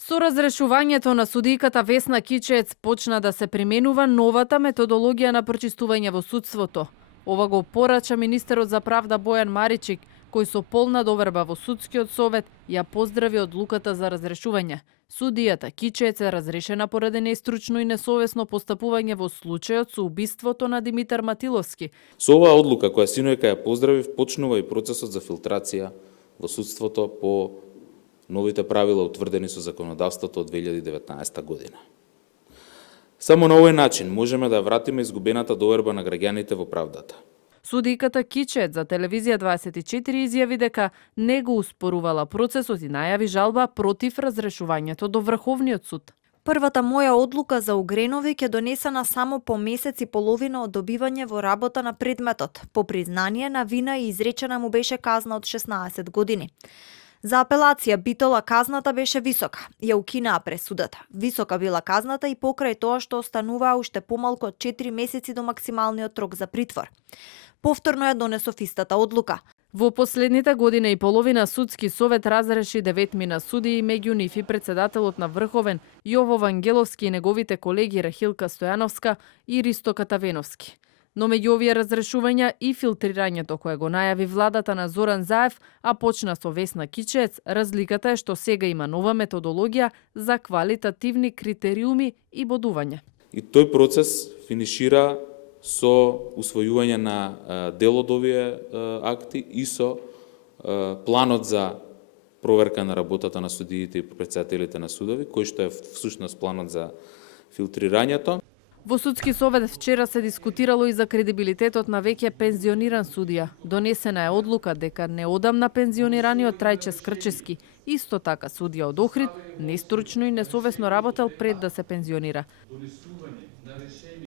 Со разрешувањето на судијката Весна Кичеец почна да се применува новата методологија на прочистување во судството. Ова го порача министерот за правда Бојан Маричик, кој со полна доверба во судскиот совет ја поздрави одлуката за разрешување. Судијата Кичеец е разрешена поради нестручно и несовесно постапување во случајот со убиството на Димитар Матиловски. Со оваа одлука која синојка ја поздравив, почнува и процесот за филтрација во судството по новите правила утврдени со законодавството од 2019 година. Само на овој начин можеме да вратиме изгубената доверба на граѓаните во правдата. Судијката Кичеец за телевизија 24 изјави дека не го успорувала процесот и најави жалба против разрешувањето до Врховниот суд. Првата моја одлука за Угреновиќ е донесена само по месец и половина од добивање во работа на предметот. По признание на вина и изречена му беше казна од 16 години. За апелација Битола казната беше висока. Ја укинаа пресудата. Висока била казната и покрај тоа што остануваа уште помалку од 4 месеци до максималниот рок за притвор. Повторно ја донесов истата одлука. Во последните година и половина судски совет разреши 9 судии, меѓу нив и председателот на Врховен Јово Вангеловски и неговите колеги Рахилка Стојановска и Ристо Катавеновски. Но меѓу овие разрешувања и филтрирањето кое го најави владата на Зоран Заев, а почна со Весна Кичеец, разликата е што сега има нова методологија за квалитативни критериуми и бодување. И тој процес финишира со усвојување на дел од овие акти и со планот за проверка на работата на судиите и председателите на судови, кој што е всушност планот за филтрирањето. Во судски совет вчера се дискутирало и за кредибилитетот на веќе пензиониран судија. Донесена е одлука дека неодамна пензионираниот Трајче Скрчески, исто така судија од Охрид, нестручно и несовесно работел пред да се пензионира.